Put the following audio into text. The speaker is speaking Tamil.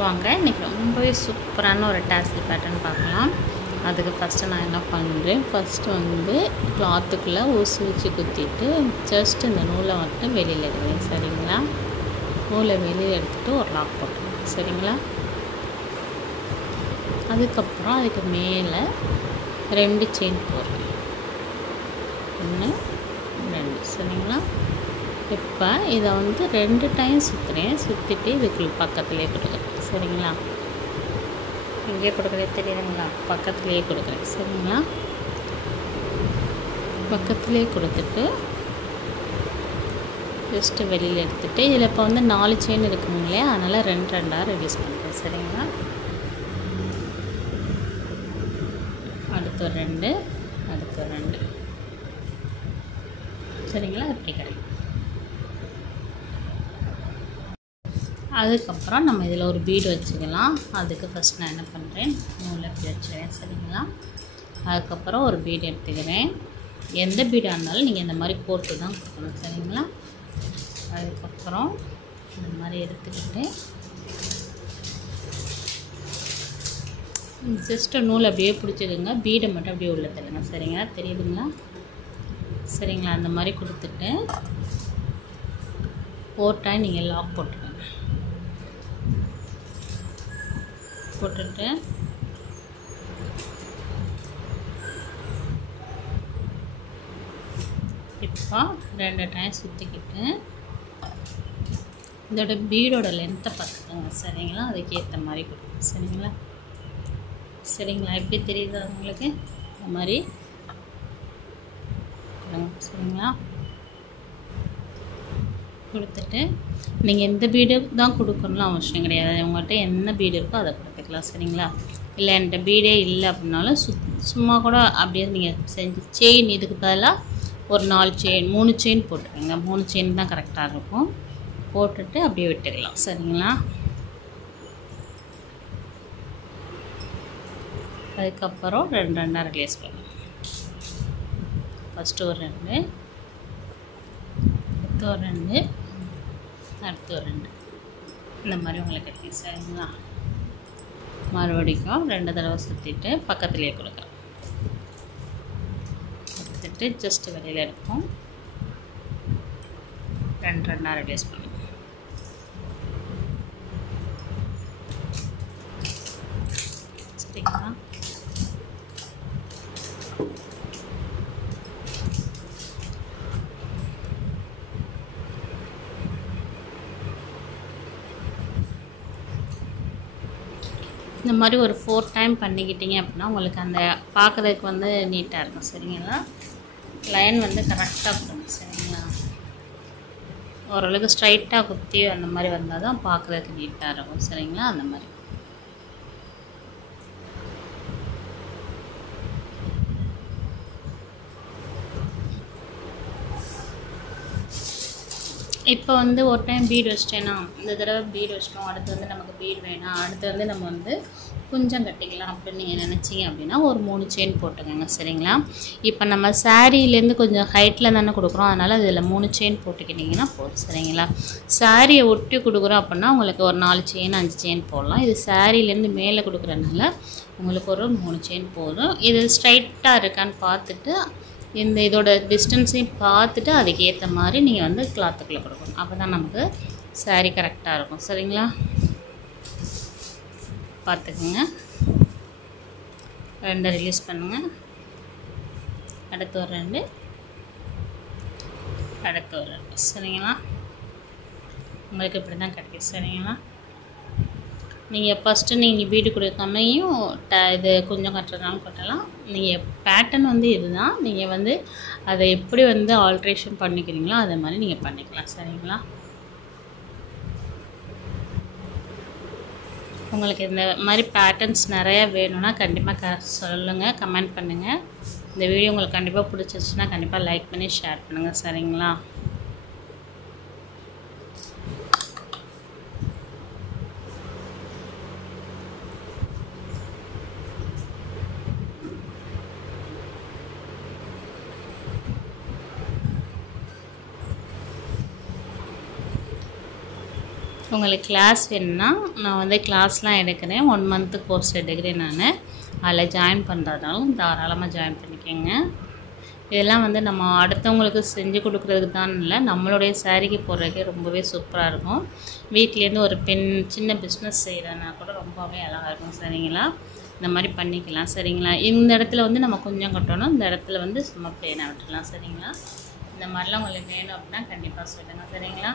வாங்க இன்றைக்கி ரொம்பவே சூப்பரான ஒரு டாசில் பேட்டர்ன் பார்க்கலாம். அதுக்கு ஃபஸ்ட்டு நான் என்ன பண்ணுறேன், ஃபஸ்ட்டு வந்து கிளாத்துக்குள்ளே ஊசி வச்சு குத்திட்டு ஜஸ்ட் இந்த நூலை வந்துட்டு வெளியில் எடுக்கிறேன். சரிங்களா? நூலை வெளியில் எடுத்துகிட்டு ஒரு லாக் போட்டுருவேன். சரிங்களா? அதுக்கப்புறம் அதுக்கு மேலே 2 செயின் போடுறேன். 1 2. சரிங்களா? இப்போ இதை வந்து 2 டைம் சுற்றுறேன். சுற்றிட்டு இதுக்கு பக்கத்துலேயே கொடுக்குறேன். சரிங்களா? இங்கே கொடுக்குறது தெரியுதுங்களா? பக்கத்துலேயே கொடுக்குறேன். சரிங்களா? பக்கத்துலேயே கொடுத்துட்டு ஜஸ்ட்டு வெளியில் எடுத்துகிட்டு இதில் இப்போ வந்து 4 செயின் இருக்குங்க இல்லையா, அதனால் 2 2ஆக ரெடியூஸ் பண்ணுறேன். சரிங்களா? அடுத்து 2 அடுத்து 2. சரிங்களா? இப்படி கிடைக்கும். அதுக்கப்புறம் நம்ம இதில் ஒரு பீடு வச்சுக்கலாம். அதுக்கு ஃபஸ்ட் நான் என்ன பண்ணுறேன், நூலை இப்படி வச்சுக்கிறேன். சரிங்களா? அதுக்கப்புறம் ஒரு பீடு எடுத்துக்கிறேன். எந்த பீடாக இருந்தாலும் நீங்கள் இந்த மாதிரி போட்டு தான் கொடுக்கணும். சரிங்களா? அதுக்கப்புறம் இந்த மாதிரி எடுத்துக்கிட்டு ஜஸ்ட்டு நூலை அப்படியே பிடிச்சிக்கோங்க. பீடை மட்டும் அப்படியே உள்ள தள்ளுங்க. சரிங்களா? தெரியுதுங்களா? சரிங்களா? அந்த மாதிரி கொடுத்துட்டு ஒரு டைம் நீங்கள் லாக் போட்டுருங்க. போட்டுட்டு இப்போ 2 டைம் சுற்றிக்கிட்டு இதோட பீடோட லென்த்தை பார்த்துக்கோங்க. சரிங்களா? அதுக்கேற்ற மாதிரி கொடுங்க. சரிங்களா? சரிங்களா? எப்படி தெரியுது உங்களுக்கு? இந்த மாதிரி சரிங்களா? கொடுத்துட்டு நீங்கள் எந்த பீடு தான் கொடுக்கணும்னு அவசியம் கிடையாது. உங்கள்கிட்ட என்ன பீடு இருக்கோ அதை கொடுத்துக்கலாம். சரிங்களா? இல்லை என்கிட்ட பீடே இல்லை அப்படின்னாலும் சும்மா கூட அப்படியே நீங்கள் செஞ்சு செயின் இதுக்கு பதிலாக ஒரு 4 செயின் 3 செயின் போட்டுருங்க. 3 செயின் தான் கரெக்டாக இருக்கும். போட்டுட்டு அப்படியே விட்டுக்கலாம். சரிங்களா? அதுக்கப்புறம் 2 2ஆக ரிலீஸ் பண்ணுங்க. ஃபஸ்ட்டு ஒரு 2 அடுத்து ஒரு 2 அடுத்து ஒரு 2. இந்த மாதிரி உங்களுக்கு கிடைக்கும். சரிங்களா? மறுபடியும் 2 தடவை சுற்றிட்டு பக்கத்துலேயே கொடுக்குறோம். எடுத்துட்டு ஜஸ்ட்டு வெளியில் எடுப்போம். 2 2ஆக ரிலீஸ் பண்ணுங்க. சரிங்களா? இந்த மாதிரி ஒரு 4 டைம் பண்ணிக்கிட்டீங்க அப்படின்னா உங்களுக்கு அந்த பார்க்குறதுக்கு வந்து நீட்டாக இருக்கும். சரிங்களா? லைன் வந்து கரெக்டாக கொடுங்க. சரிங்களா? ஓரளவுக்கு ஸ்ட்ரைட்டாக குத்தி அந்த மாதிரி வந்தால் தான் பார்க்குறதுக்கு நீட்டாக இருக்கும். சரிங்களா? அந்த மாதிரி இப்போ வந்து ஒரு டைம் பீடு வச்சிட்டேன்னா இந்த தடவை பீடு வச்சிட்டோம், அடுத்து வந்து நமக்கு பீடு வேணாம், அடுத்து வந்து நம்ம வந்து குஞ்சம் கட்டிக்கலாம் அப்படின்னு நீங்கள் நினச்சிங்க அப்படின்னா ஒரு 3 செயின் போட்டுக்கோங்க. சரிங்களா? இப்போ நம்ம சாரீலேருந்து கொஞ்சம் ஹைட்டில் தானே கொடுக்குறோம், அதனால் இதில் 3 செயின் போட்டுக்கிட்டிங்கன்னா போதும். சரிங்களா? சாரியை ஒட்டி கொடுக்குறோம் அப்படின்னா உங்களுக்கு ஒரு 4 செயின் 5 செயின் போடலாம். இது சாரீலேருந்து மேலே கொடுக்குறதுனால உங்களுக்கு ஒரு 3 செயின் போதும். இது ஸ்ட்ரைட்டாக இருக்கான்னு பார்த்துட்டு இந்த இதோட டிஸ்டன்ஸையும் பார்த்துட்டு அதுக்கேற்ற மாதிரி நீங்கள் வந்து கிளாத்துக்குள்ளே கொடுக்கணும். அப்போ தான் நமக்கு சாரீ கரெக்டாக இருக்கும். சரிங்களா? பார்த்துக்குங்க. 2 ரிலீஸ் பண்ணுங்கள். அடுத்து ஒரு 2 அடுத்து ஒரு 2. சரிங்களா? உங்களுக்கு இப்படி தான் கிடைக்கும். சரிங்களா? நீங்கள் ஃபஸ்ட்டு நீங்கள் பீடு கொடுக்காமையும் இது கொஞ்சம் கட்டுறதுனாலும் கட்டலாம். நீங்கள் பேட்டர்ன் வந்து இதுதான். நீங்கள் வந்து அதை எப்படி வந்து ஆல்ட்ரேஷன் பண்ணிக்கிறீங்களோ அதே மாதிரி நீங்கள் பண்ணிக்கலாம். சரிங்களா? உங்களுக்கு இந்த மாதிரி பேட்டர்ன்ஸ் நிறையா வேணும்னா கண்டிப்பாக சொல்லுங்கள், கமெண்ட் பண்ணுங்கள். இந்த வீடியோ உங்களுக்கு கண்டிப்பாக பிடிச்சிருச்சுன்னா கண்டிப்பாக லைக் பண்ணி ஷேர் பண்ணுங்கள். சரிங்களா? உங்களுக்கு கிளாஸ் வேணும்னா நான் வந்து கிளாஸ்லாம் எடுக்கிறேன். 1 மந்த்து கோர்ஸ் எடுக்கிறேன் நான். அதில் ஜாயின் பண்ணுறதாலும் தாராளமாக ஜாயின் பண்ணிக்கோங்க. இதெல்லாம் வந்து நம்ம அடுத்தவங்களுக்கு செஞ்சு கொடுக்குறதுக்கு தான் இல்லை, நம்மளுடைய சாரீக்கு போடுறதுக்கே ரொம்பவே சூப்பராக இருக்கும். வீட்லேருந்து ஒரு பெண் சின்ன பிஸ்னஸ் செய்கிறதுனா கூட ரொம்பவே அழகாக இருக்கும். சரிங்களா? இந்த மாதிரி பண்ணிக்கலாம். சரிங்களா? இந்த இடத்துல வந்து நம்ம கொஞ்சம் கட்டணும், இந்த இடத்துல வந்து சும்மா பிளேனாக விட்டுடலாம். சரிங்களா? இந்த மாதிரிலாம் உங்களுக்கு வேணும் அப்படின்னா கண்டிப்பாக சொல்லுங்கள். சரிங்களா?